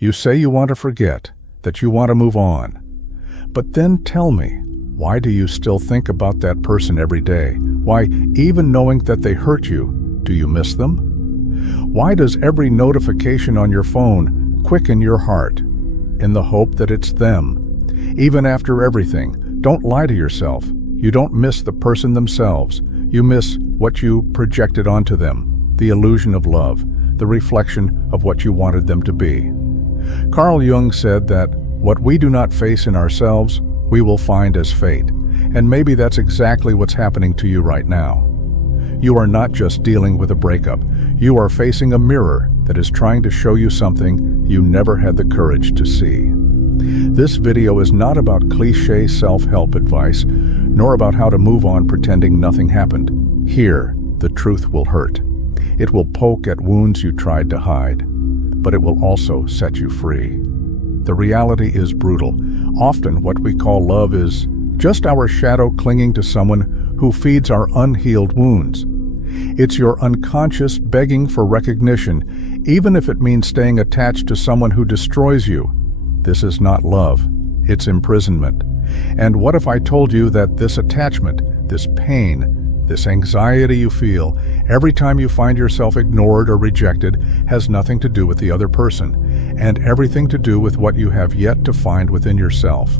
You say you want to forget, that you want to move on. But then tell me, why do you still think about that person every day? Why, even knowing that they hurt you, do you miss them? Why does every notification on your phone quicken your heart, in the hope that it's them? Even after everything, don't lie to yourself. You don't miss the person themselves. You miss what you projected onto them, the illusion of love, the reflection of what you wanted them to be. Carl Jung said that what we do not face in ourselves, we will find as fate. And maybe that's exactly what's happening to you right now. You are not just dealing with a breakup. You are facing a mirror that is trying to show you something you never had the courage to see. This video is not about cliché self-help advice, nor about how to move on pretending nothing happened. Here, the truth will hurt. It will poke at wounds you tried to hide, but it will also set you free. The reality is brutal. Often what we call love is just our shadow clinging to someone who feeds our unhealed wounds. It's your unconscious begging for recognition, even if it means staying attached to someone who destroys you. This is not love, it's imprisonment. And what if I told you that this attachment, this pain, this anxiety you feel every time you find yourself ignored or rejected has nothing to do with the other person, and everything to do with what you have yet to find within yourself.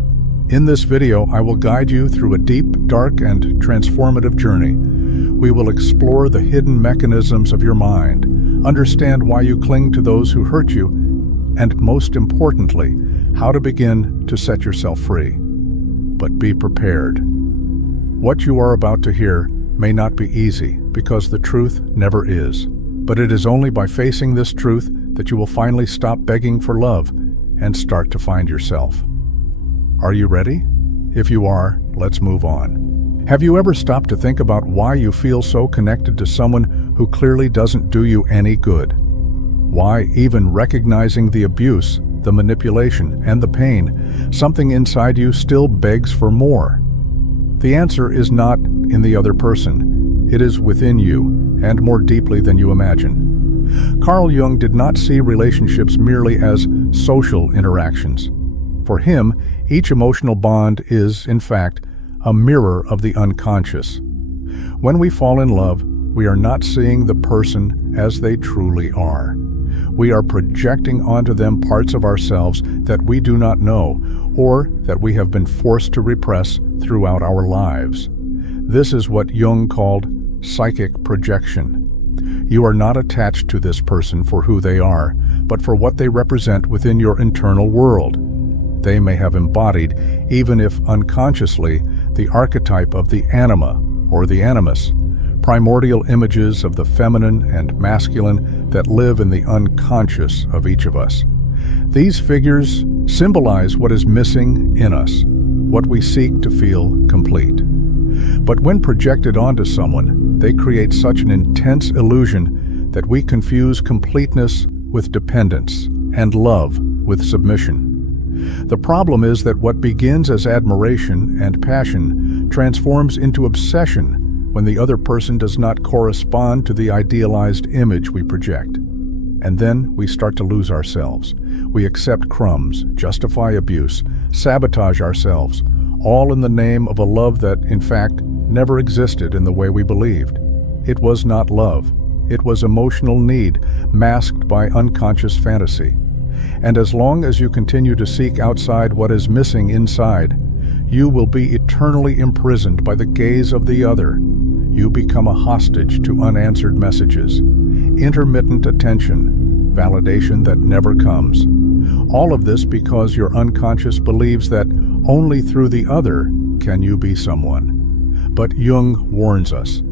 In this video, I will guide you through a deep, dark, and transformative journey. We will explore the hidden mechanisms of your mind, understand why you cling to those who hurt you, and most importantly, how to begin to set yourself free. But be prepared. What you are about to hear may not be easy, because the truth never is. But it is only by facing this truth that you will finally stop begging for love and start to find yourself. Are you ready? If you are, let's move on. Have you ever stopped to think about why you feel so connected to someone who clearly doesn't do you any good? Why, even recognizing the abuse, the manipulation, and the pain, something inside you still begs for more? The answer is not in the other person. It is within you, and more deeply than you imagine. Carl Jung did not see relationships merely as social interactions. For him, each emotional bond is, in fact, a mirror of the unconscious. When we fall in love, we are not seeing the person as they truly are. We are projecting onto them parts of ourselves that we do not know, or that we have been forced to repress throughout our lives. This is what Jung called psychic projection. You are not attached to this person for who they are, but for what they represent within your internal world. They may have embodied, even if unconsciously, the archetype of the anima or the animus, primordial images of the feminine and masculine that live in the unconscious of each of us. These figures symbolize what is missing in us, what we seek to feel complete. But when projected onto someone, they create such an intense illusion that we confuse completeness with dependence and love with submission. The problem is that what begins as admiration and passion transforms into obsession when the other person does not correspond to the idealized image we project. And then we start to lose ourselves. We accept crumbs, justify abuse, sabotage ourselves, all in the name of a love that, in fact, never existed in the way we believed. It was not love. It was emotional need, masked by unconscious fantasy. And as long as you continue to seek outside what is missing inside, you will be eternally imprisoned by the gaze of the other. You become a hostage to unanswered messages, intermittent attention, validation that never comes. All of this because your unconscious believes that only through the other can you be someone. But Jung warns us,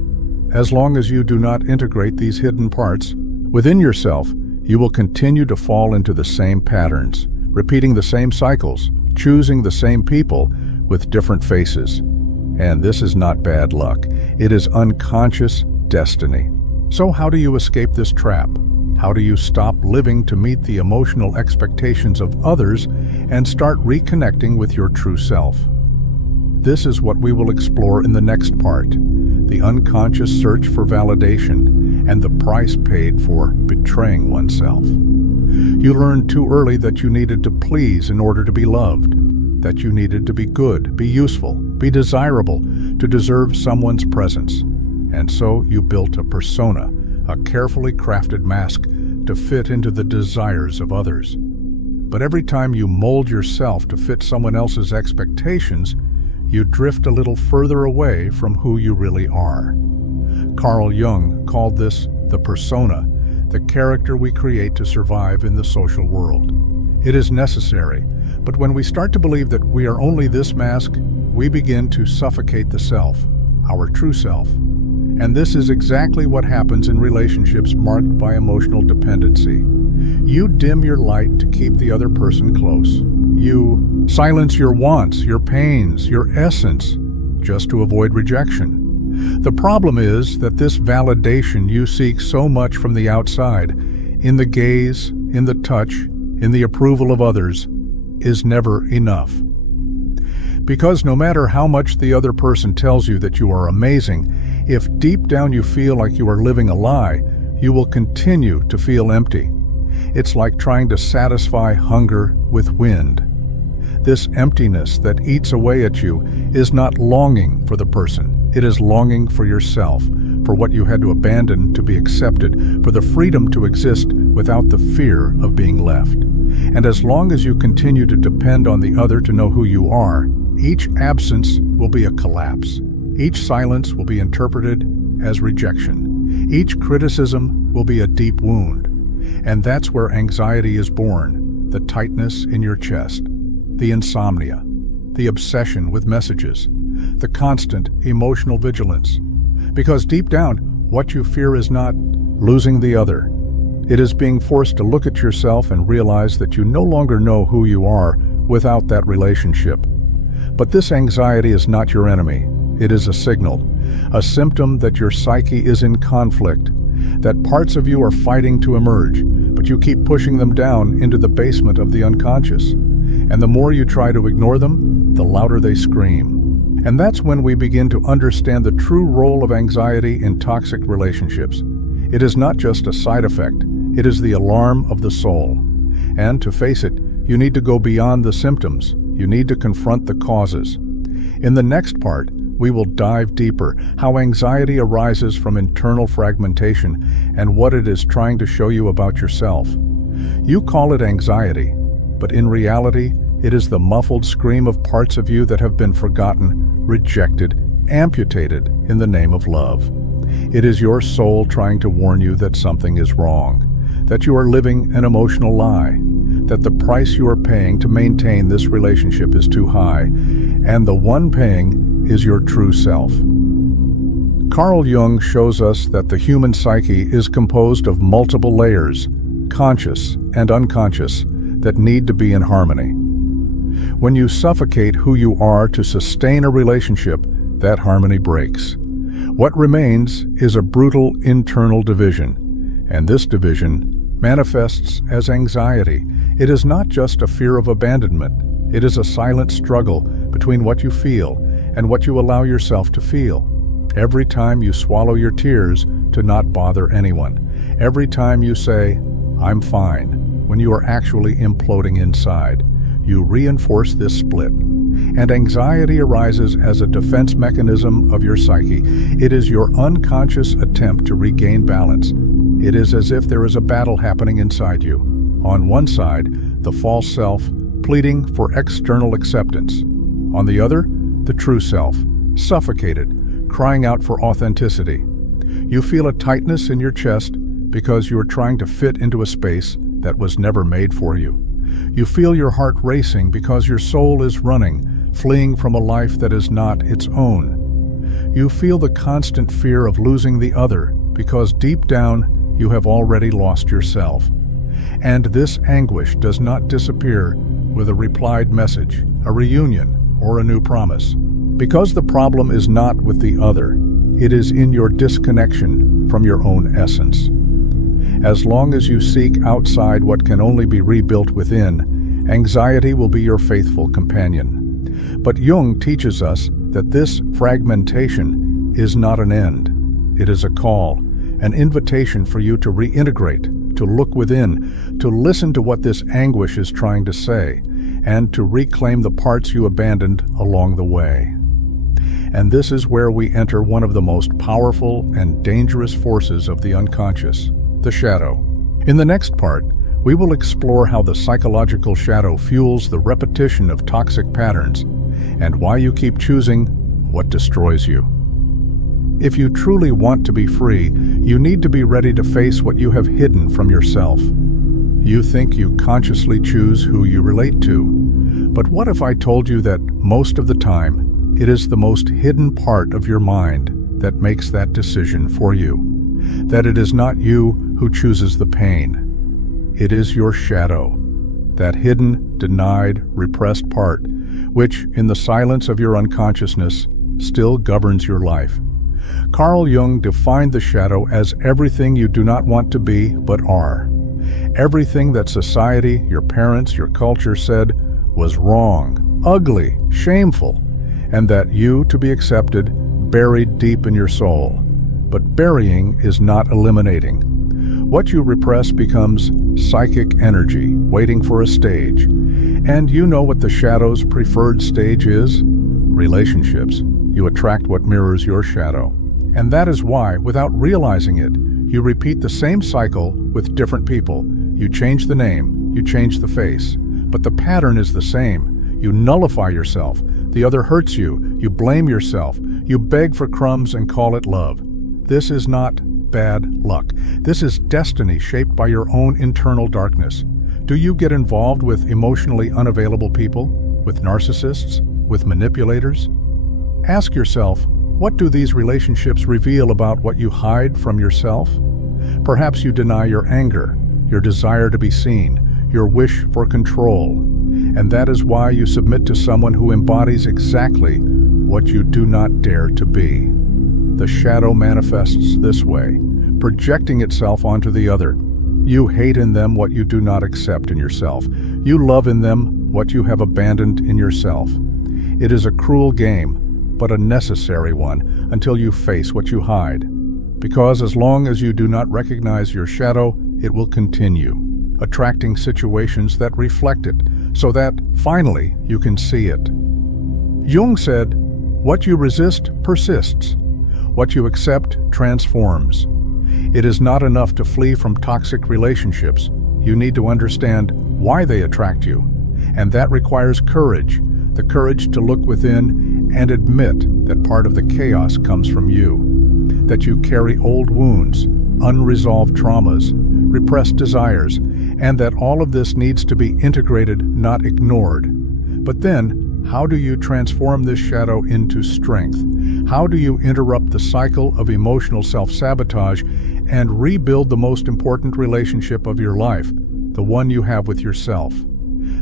as long as you do not integrate these hidden parts within yourself, you will continue to fall into the same patterns, repeating the same cycles, choosing the same people with different faces. And this is not bad luck. It is unconscious destiny. So how do you escape this trap? How do you stop living to meet the emotional expectations of others and start reconnecting with your true self? This is what we will explore in the next part, the unconscious search for validation and the price paid for betraying oneself. You learned too early that you needed to please in order to be loved, that you needed to be good, be useful, be desirable, to deserve someone's presence. And so you built a persona, a carefully crafted mask to fit into the desires of others. But every time you mold yourself to fit someone else's expectations, you drift a little further away from who you really are. Carl Jung called this the persona, the character we create to survive in the social world. It is necessary, but when we start to believe that we are only this mask, we begin to suffocate the self, our true self. And this is exactly what happens in relationships marked by emotional dependency. You dim your light to keep the other person close. You silence your wants, your pains, your essence, just to avoid rejection. The problem is that this validation you seek so much from the outside, in the gaze, in the touch, in the approval of others, is never enough. Because no matter how much the other person tells you that you are amazing, if deep down you feel like you are living a lie, you will continue to feel empty. It's like trying to satisfy hunger with wind. This emptiness that eats away at you is not longing for the person. It is longing for yourself, for what you had to abandon to be accepted, for the freedom to exist without the fear of being left. And as long as you continue to depend on the other to know who you are, each absence will be a collapse. Each silence will be interpreted as rejection. Each criticism will be a deep wound. And that's where anxiety is born, the tightness in your chest, the insomnia, the obsession with messages, the constant emotional vigilance. Because deep down, what you fear is not losing the other. It is being forced to look at yourself and realize that you no longer know who you are without that relationship. But this anxiety is not your enemy. It is a signal, a symptom that your psyche is in conflict, that parts of you are fighting to emerge, but you keep pushing them down into the basement of the unconscious. And the more you try to ignore them, the louder they scream. And that's when we begin to understand the true role of anxiety in toxic relationships. It is not just a side effect, it is the alarm of the soul. And to face it, you need to go beyond the symptoms. You need to confront the causes. In the next part, we will dive deeper, how anxiety arises from internal fragmentation and what it is trying to show you about yourself. You call it anxiety, but in reality, it is the muffled scream of parts of you that have been forgotten, rejected, amputated in the name of love. It is your soul trying to warn you that something is wrong, that you are living an emotional lie, that the price you are paying to maintain this relationship is too high, and the one paying is your true self. Carl Jung shows us that the human psyche is composed of multiple layers, conscious and unconscious, that need to be in harmony. When you suffocate who you are to sustain a relationship, that harmony breaks. What remains is a brutal internal division, and this division manifests as anxiety. It is not just a fear of abandonment. It is a silent struggle between what you feel and what you allow yourself to feel. Every time you swallow your tears to not bother anyone. Every time you say, "I'm fine," when you are actually imploding inside. You reinforce this split. And anxiety arises as a defense mechanism of your psyche. It is your unconscious attempt to regain balance. It is as if there is a battle happening inside you. On one side, the false self, pleading for external acceptance. On the other, the true self, suffocated, crying out for authenticity. You feel a tightness in your chest because you are trying to fit into a space that was never made for you. You feel your heart racing because your soul is running, fleeing from a life that is not its own. You feel the constant fear of losing the other because deep down you have already lost yourself. And this anguish does not disappear with a replied message, a reunion, or a new promise. Because the problem is not with the other, it is in your disconnection from your own essence. As long as you seek outside what can only be rebuilt within, anxiety will be your faithful companion. But Jung teaches us that this fragmentation is not an end. It is a call, an invitation for you to reintegrate, to look within, to listen to what this anguish is trying to say, and to reclaim the parts you abandoned along the way. And this is where we enter one of the most powerful and dangerous forces of the unconscious, the shadow. In the next part, we will explore how the psychological shadow fuels the repetition of toxic patterns and why you keep choosing what destroys you. If you truly want to be free, you need to be ready to face what you have hidden from yourself. You think you consciously choose who you relate to, but what if I told you that most of the time, it is the most hidden part of your mind that makes that decision for you? That it is not you who chooses the pain. It is your shadow, that hidden, denied, repressed part, which, in the silence of your unconsciousness, still governs your life. Carl Jung defined the shadow as everything you do not want to be but are. Everything that society, your parents, your culture said was wrong, ugly, shameful, and that you, to be accepted, buried deep in your soul. But burying is not eliminating. What you repress becomes psychic energy, waiting for a stage. And you know what the shadow's preferred stage is? Relationships. You attract what mirrors your shadow. And that is why, without realizing it, you repeat the same cycle with different people. You change the name, you change the face, but the pattern is the same. You nullify yourself. The other hurts you. You blame yourself. You beg for crumbs and call it love. This is not bad luck. This is destiny shaped by your own internal darkness. Do you get involved with emotionally unavailable people? With narcissists? With manipulators? Ask yourself, what do these relationships reveal about what you hide from yourself? Perhaps you deny your anger, your desire to be seen, your wish for control, and that is why you submit to someone who embodies exactly what you do not dare to be. The shadow manifests this way, projecting itself onto the other. You hate in them what you do not accept in yourself. You love in them what you have abandoned in yourself. It is a cruel game, but a necessary one until you face what you hide. Because as long as you do not recognize your shadow, it will continue, attracting situations that reflect it, so that, finally, you can see it. Jung said, "What you resist persists. What you accept transforms." It is not enough to flee from toxic relationships. You need to understand why they attract you, and that requires courage, the courage to look within and admit that part of the chaos comes from you, that you carry old wounds, unresolved traumas, repressed desires, and that all of this needs to be integrated, not ignored. But then, how do you transform this shadow into strength? How do you interrupt the cycle of emotional self-sabotage and rebuild the most important relationship of your life, the one you have with yourself?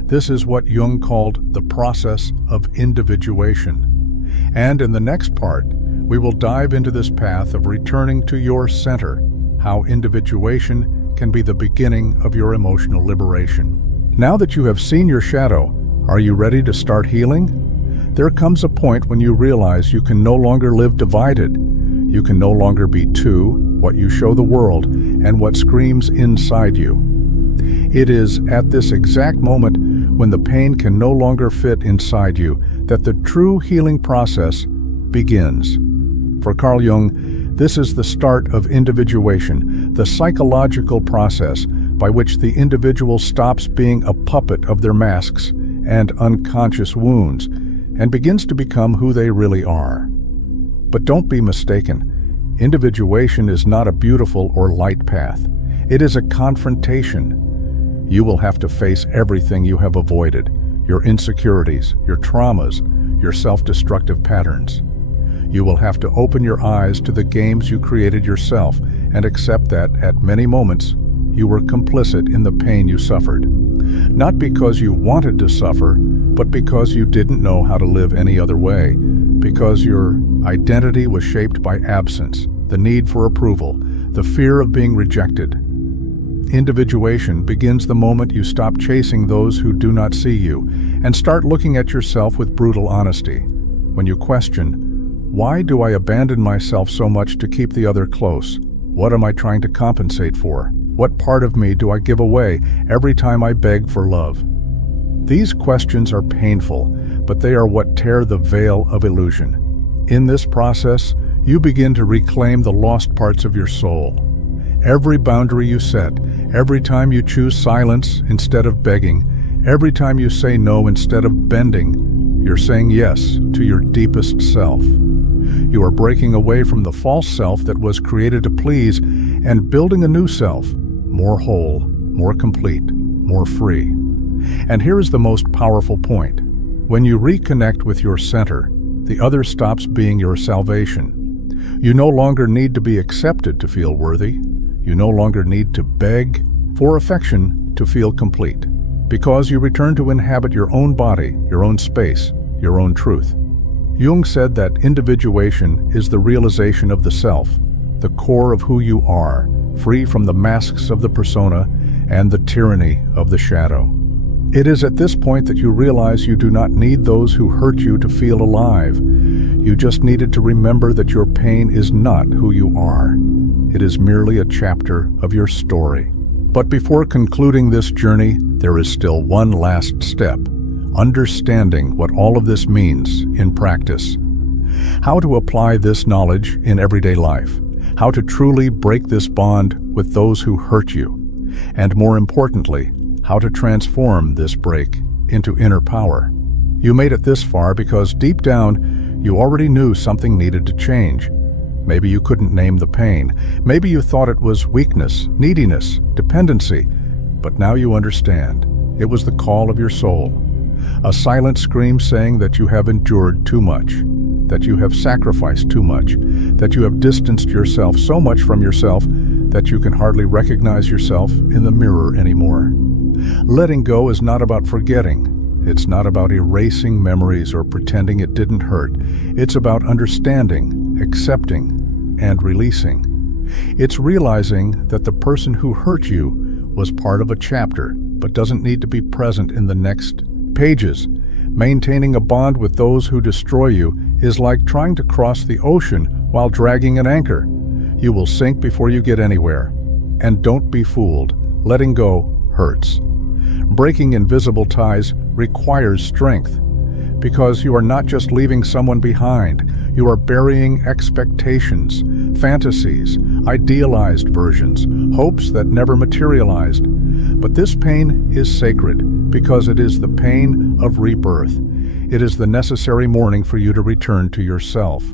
This is what Jung called the process of individuation. And in the next part, we will dive into this path of returning to your center, how individuation can be the beginning of your emotional liberation. Now that you have seen your shadow, are you ready to start healing? There comes a point when you realize you can no longer live divided. You can no longer be two, what you show the world, and what screams inside you. It is at this exact moment when the pain can no longer fit inside you that the true healing process begins. For Carl Jung, this is the start of individuation, the psychological process by which the individual stops being a puppet of their masks and unconscious wounds and begins to become who they really are. But don't be mistaken. Individuation is not a beautiful or light path. It is a confrontation. You will have to face everything you have avoided, your insecurities, your traumas, your self-destructive patterns. You will have to open your eyes to the games you created yourself and accept that, at many moments, you were complicit in the pain you suffered. Not because you wanted to suffer, but because you didn't know how to live any other way, because your identity was shaped by absence, the need for approval, the fear of being rejected. Individuation begins the moment you stop chasing those who do not see you and start looking at yourself with brutal honesty. When you question, why do I abandon myself so much to keep the other close? What am I trying to compensate for? What part of me do I give away every time I beg for love? These questions are painful, but they are what tear the veil of illusion. In this process, you begin to reclaim the lost parts of your soul. Every boundary you set, every time you choose silence instead of begging, every time you say no instead of bending, you're saying yes to your deepest self. You are breaking away from the false self that was created to please and building a new self, more whole, more complete, more free. And here is the most powerful point. When you reconnect with your center, the other stops being your salvation. You no longer need to be accepted to feel worthy. You no longer need to beg for affection to feel complete, because you return to inhabit your own body, your own space, your own truth. Jung said that individuation is the realization of the self, the core of who you are, free from the masks of the persona and the tyranny of the shadow. It is at this point that you realize you do not need those who hurt you to feel alive. You just needed to remember that your pain is not who you are. It is merely a chapter of your story. But before concluding this journey, there is still one last step: understanding what all of this means in practice. How to apply this knowledge in everyday life. How to truly break this bond with those who hurt you. And more importantly, how to transform this break into inner power. You made it this far because deep down, you already knew something needed to change. Maybe you couldn't name the pain. Maybe you thought it was weakness, neediness, dependency. But now you understand. It was the call of your soul. A silent scream saying that you have endured too much, that you have sacrificed too much, that you have distanced yourself so much from yourself that you can hardly recognize yourself in the mirror anymore. Letting go is not about forgetting. It's not about erasing memories or pretending it didn't hurt. It's about understanding, accepting, and releasing. It's realizing that the person who hurt you was part of a chapter, but doesn't need to be present in the next pages. Maintaining a bond with those who destroy you is like trying to cross the ocean while dragging an anchor. You will sink before you get anywhere. And don't be fooled. Letting go hurts. Breaking invisible ties requires strength, because you are not just leaving someone behind, you are burying expectations, fantasies, idealized versions, hopes that never materialized. But this pain is sacred because it is the pain of rebirth. It is the necessary mourning for you to return to yourself,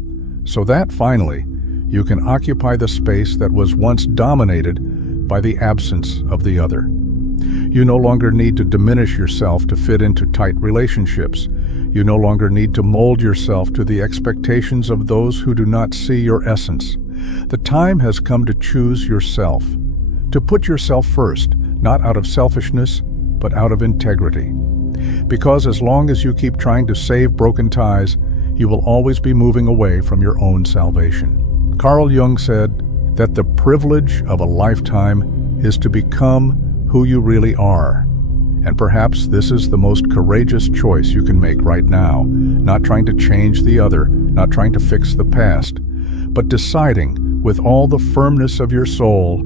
so that finally you can occupy the space that was once dominated by the absence of the other. You no longer need to diminish yourself to fit into tight relationships. You no longer need to mold yourself to the expectations of those who do not see your essence. The time has come to choose yourself, to put yourself first, not out of selfishness, but out of integrity. Because as long as you keep trying to save broken ties, you will always be moving away from your own salvation. Carl Jung said that the privilege of a lifetime is to become who you really are. And perhaps this is the most courageous choice you can make right now, not trying to change the other, not trying to fix the past, but deciding with all the firmness of your soul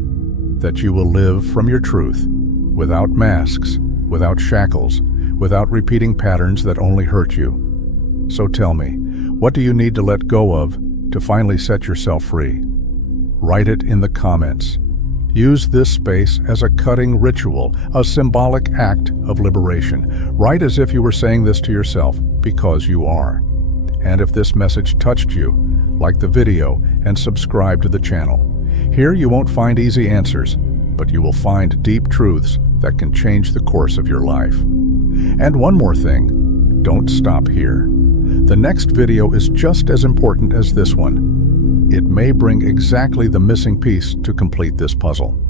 that you will live from your truth, without masks, without shackles, without repeating patterns that only hurt you. So tell me, what do you need to let go of to finally set yourself free? Write it in the comments. Use this space as a cutting ritual, a symbolic act of liberation. Write as if you were saying this to yourself, because you are. And if this message touched you, like the video and subscribe to the channel. Here you won't find easy answers, but you will find deep truths that can change the course of your life. And one more thing, don't stop here. The next video is just as important as this one. It may bring exactly the missing piece to complete this puzzle.